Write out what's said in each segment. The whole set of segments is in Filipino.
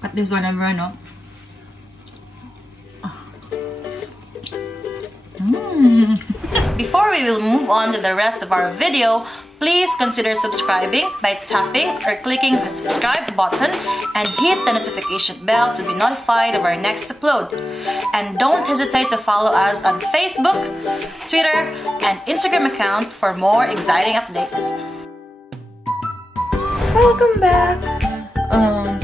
Cut this one over, no? Before we will move on to the rest of our video, please consider subscribing by tapping or clicking the subscribe button and hit the notification bell to be notified of our next upload. And don't hesitate to follow us on Facebook, Twitter, and Instagram account for more exciting updates. Welcome back!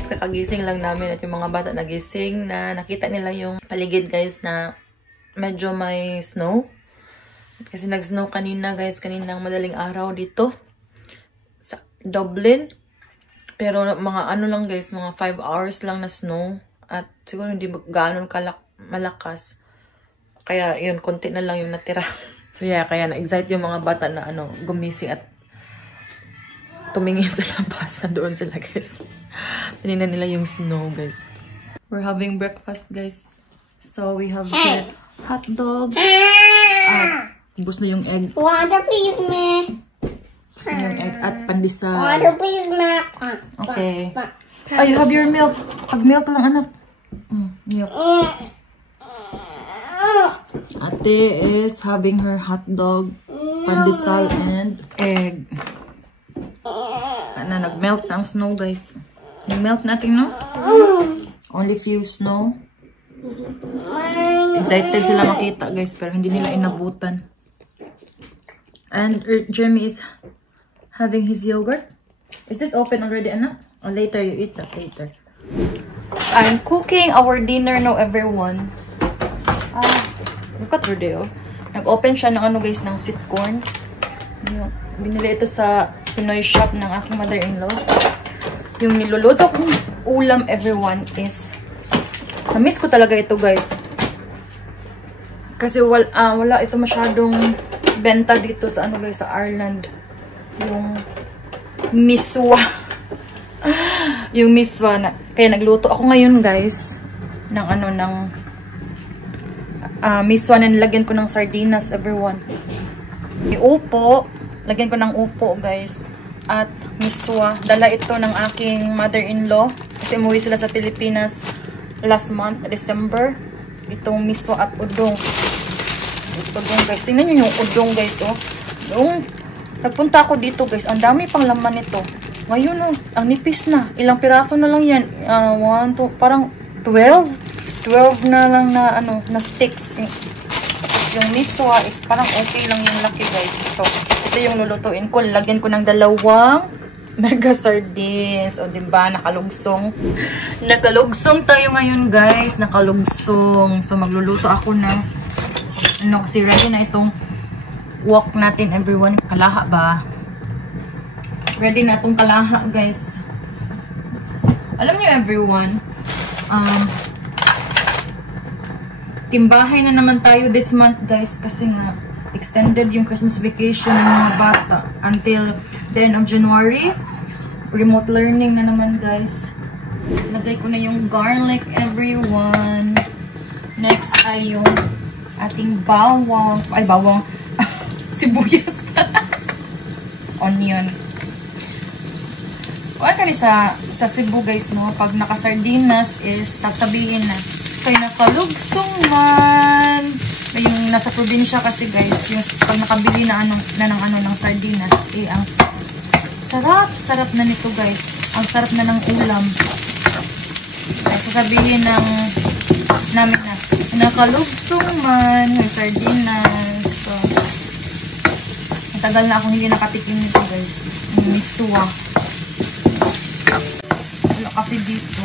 Kakagising lang namin at yung mga bata nagising na nakita nila yung paligid guys na medyo may snow. Kasi nag-snow kanina guys, kaninang madaling araw dito sa Dublin. Pero mga ano lang guys, mga 5 hours lang na snow. At siguro hindi gano'n malakas. Kaya yun, konti na lang yung natira. So yeah, kaya na-excite yung mga bata na gumising at tumingin sa labas. Doon sila guys. Tinignan nila yung snow guys. We're having breakfast guys. So we have here hot dog. Ubus na yung egg. Water please, me. Yung egg at pandesal. Water please, me. Okay. Oh, you have your milk. Pag-milk lang, anak. Milk. Ate is having her hot dog, pandesal, and egg. Nag-melt na ang snow, guys. Nag-melt natin, no? Only few snow. Excited sila makita, guys, pero hindi nila inabutan. And Jeremy is having his yogurt. Is this open already, anak? Or later, you eat that later. I'm cooking our dinner now, everyone. Look at Rodeo. Nag-open siya ng guys, ng sweet corn. Binili ito sa Pinoy shop ng aking mother-in-law. Yung niluluto kong ulam, everyone, is na-miss ko talaga ito, guys. Kasi wala ito masyadong benta dito sa guys, sa Ireland. Yung miswa. Yung miswa na. Kaya nagluto ako ngayon, guys, ng miswa na nilagyan ko ng sardinas, everyone. Yung upo, lagyan ko ng upo, guys. At miswa. Dala ito ng aking mother-in-law. Kasi umuwi sila sa Pilipinas last month, December. Itong miswa at udong. Udong, guys. Tingnan nyo yung udong, guys, oh. Udong. Nagpunta ako dito, guys. Ang dami pang laman nito. Ngayon, oh, ang nipis na. Ilang piraso na lang yan. 1, 2, parang 12. 12 na lang na, na sticks. Yung miswa is parang okay lang yung laki, guys. So, ito yung lulutuin ko. Lagyan ko ng 2 mega sardines. O, diba? Nakalugsong. Nakalugsong tayo ngayon, guys. Nakalugsong. So, magluluto ako ng kasi ready na itong wok natin, everyone. Kalaha ba? Ready na itong kalaha, guys. Alam niyo, everyone, timbahay na naman tayo this month, guys, kasi nga extended yung Christmas vacation ng mga bata until the end of January. Remote learning na naman, guys. Lagay ko na yung garlic, everyone. Next ay yung ating bawang. Ay, bawang. Sibuyas pa. Onion. O, ano sa Cebu, guys, no? Pag nakasardinas is sasabihin na kaya nakalugsong man. Yung nasa probinsya kasi, guys, yung pag nakabili na ng sardinas, ang sarap na nito, guys. Ang sarap na ng ulam. Kaya sasabihin namin na nakalugsong man ng sardinas. So, matagal na akong hindi nakatikim nito, guys. Miswa. Wala kape dito.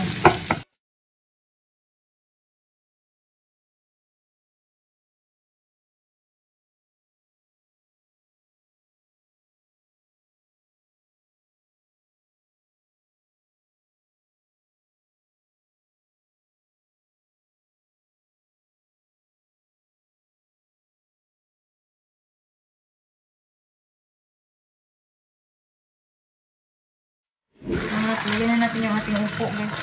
Lagyan na natin yung ating upo, guys.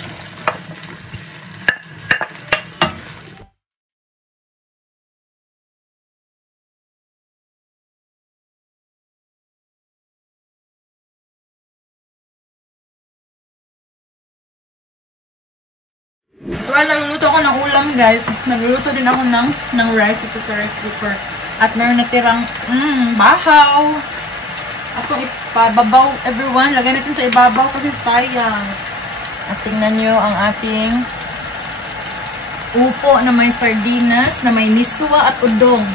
While nagluluto ako ng ulam, guys, nagluluto din ako ng rice ito sa rice cooker. At meron natirang bahaw. Ako ipababaw, everyone. Lagay natin sa ibabaw kasi sayang. At tingnan nyo ang ating upo na may sardinas, na may miswa at udong.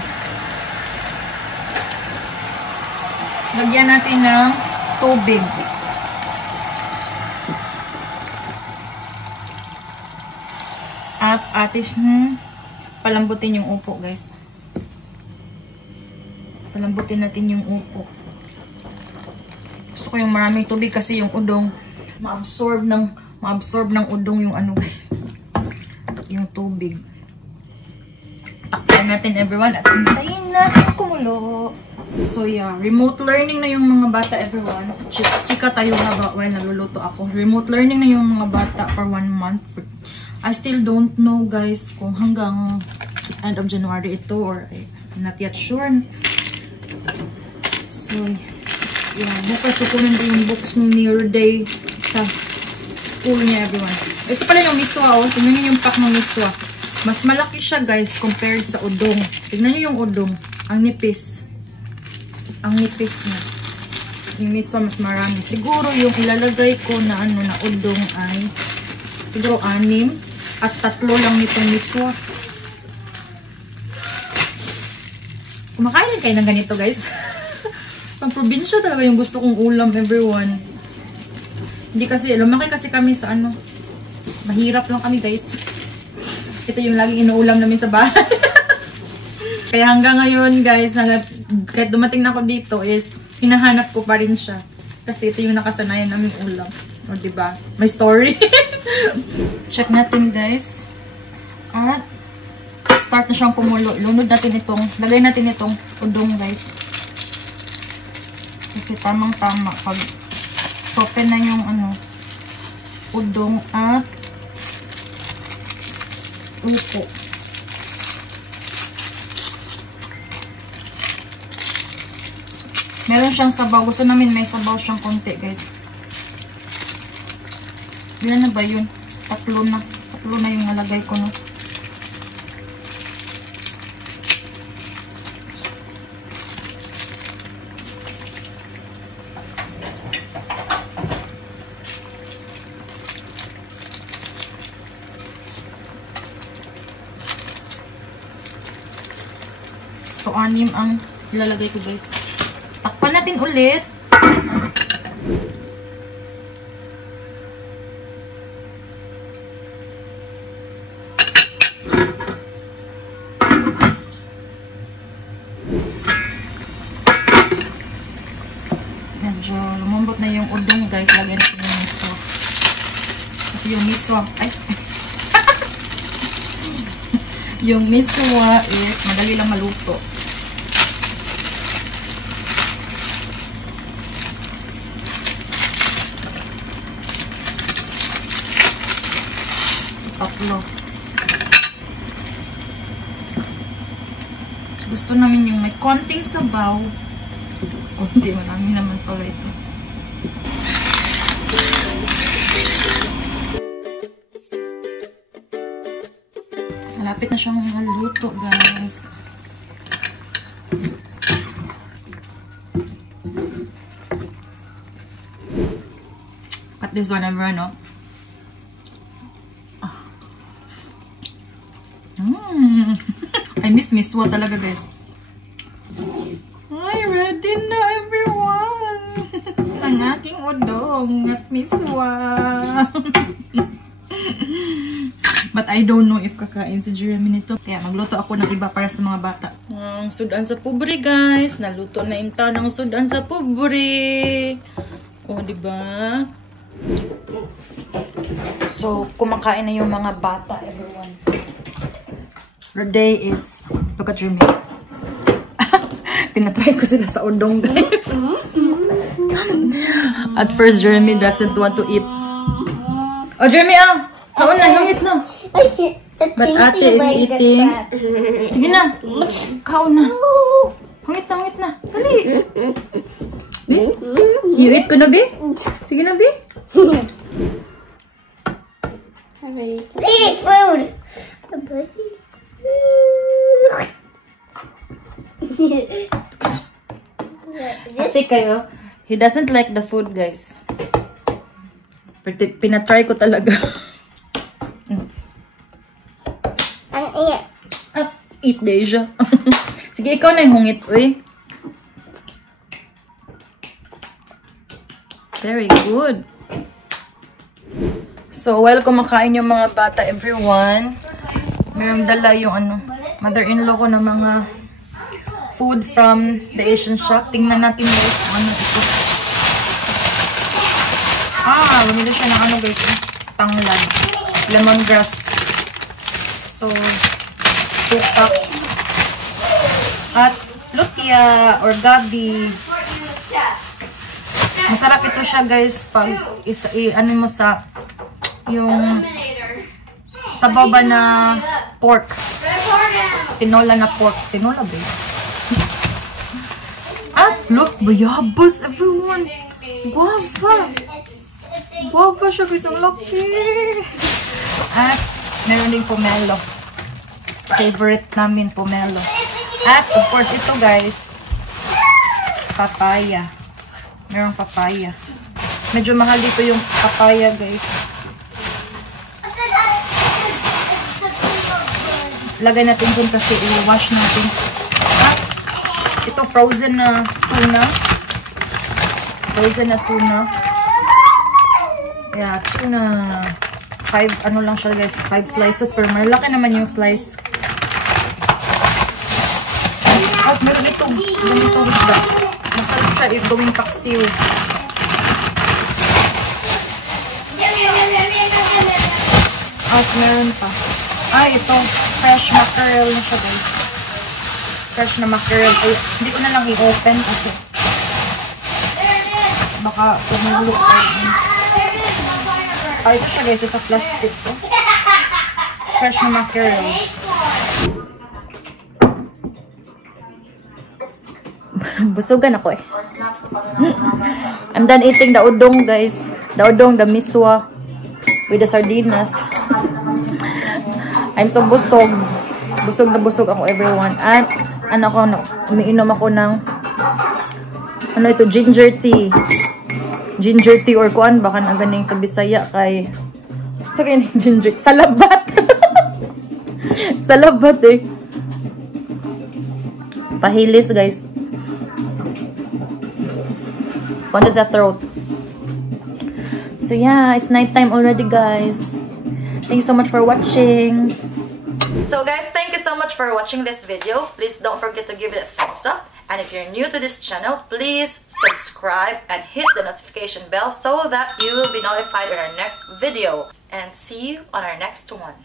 Lagyan natin ng tubig. At palambutin yung upo, guys. Palambutin natin yung upo. Gusto ko yung maraming tubig kasi yung udong ma-absorb ng udong yung ano, guys. Yung tubig. Takpan natin, everyone, at hintayin natin kumulo. So yeah, remote learning na yung mga bata, everyone. Chika tayo nga while naluluto ako. Remote learning na yung mga bata for 1 month. I still don't know, guys, kung hanggang end of January ito or I'm not yet sure. So yeah, bukas sukunin ko yung books ni New Day sa school niya, everyone. Ito pala yung miswa, oh. Tingnan niyo yung pack ng miswa. Mas malaki siya, guys, compared sa udong. Tingnan niyo yung udong. Ang nipis. Ang nipis niya. Yung miswa mas marami. Siguro yung ilalagay ko na ano na udong ay siguro 6 at 3 lang nitong miswa. Kumakain din kayo ng ganito, guys. Pang probinsya talaga yung gusto kong ulam, everyone. Hindi kasi, lumaki kasi kami sa ano. Mahirap lang kami, guys. Ito yung laging inuulam namin sa bahay. Kaya hanggang ngayon, guys, kahit dumating na ako dito is, hinahanap ko pa rin siya. Kasi ito yung nakasanayan namin ulam. O, diba? May story. Check natin, guys. At, start na siyang kumulo. Lunod natin itong, lagay natin itong udong, guys. Kasi tamang-tama pag soften na yung ano, udong at upo. Meron siyang sabaw. Gusto namin may sabaw siyang konti, guys. Ilan na ba yun? 3 na. 3 na yung nalagay ko, no? So, 6 ang ilalagay ko, guys. Takpan natin ulit. Medyo lumambot na yung udong, guys. Lagyan natin yung miswa. Kasi yung miswa, ay, yung miswa is madali lang maluto. Tatlo. Gusto namin yung may konting sabaw. Konti, marami naman pala ito. Malapit na siyang maluto, guys. Cut this one, everyone, no? I miss miswa talaga, guys. Ay, ready na, everyone! Ang aking udong at miswa. But I don't know if kakain si Jeremy nito. Kaya magluto ako ng iba para sa mga bata. Ang sudan sa pobre, guys. Naluto na inta ng sudan sa pobre. O, diba? So, kumakain na yung mga bata, everyone. The day is, look at Jeremy. Pinatry ko sila sa udong, guys. At first, Jeremy doesn't want to eat. Oh, Jeremy, ah! Kaon na, hangit na. But ate is eating. Sige na. Kaon na. Hangit na. Dali. You eat ko na, Bi? Sige na, Bi. eating food. The bird's eating food. Kasi kayo, he doesn't like the food, guys. Pinatry ko talaga. And eat. Eat, Deja. Sige, ikaw na yung hungit, uy. Very good. So, while kumakain yung mga bata, everyone, mayroong dala yung mother-in-law ko ng mga food from the Asian shop. Tingnan natin guys kung ano ito. Bumili siya ng guys, tanglad, lemongrass. So, 2 cups. At lutia or gabi. Masarap ito siya guys pag ano mo sa yung sabaw ba na pork. Tinola na pork. Tinola ba? At look, bayabas everyone. Guava. Guava siya guys. Ang laki. At meron din pomelo. Favorite namin pomelo. At of course ito guys, papaya. Merong papaya. Medyo mahal dito yung papaya, guys. Lagay natin dun kasi i-wash natin. At ito, frozen na tuna. Frozen na tuna. Yeah, tuna. 5, ano lang siya, guys. 5 slices. Pero malaki naman yung slice. At meron itong ganitong isda. Masarap siya gawing paksiw. At meron pa. Itong fresh mackerel na siya guys. Fresh na mackerel. Hindi ko na lang i-open kasi baka pumulok tayo. Ito siya guys. Sa plastic to. Fresh na mackerel. Busugan ako eh. I'm done eating the udong guys. The udong, the miswa with the sardinas. I'm so busog. Busog na busog ako everyone. At umiinom ako ng ginger tea. Ginger tea or kuan baka na ganing sa Bisaya kay ginger. Salabat. Salabat eh. Pahilis guys. Onto the throat. So yeah, it's nighttime already guys. Thank you so much for watching. So guys, thank you so much for watching this video. Please don't forget to give it a thumbs up. And if you're new to this channel, please subscribe and hit the notification bell so that you will be notified in our next video. And see you on our next one.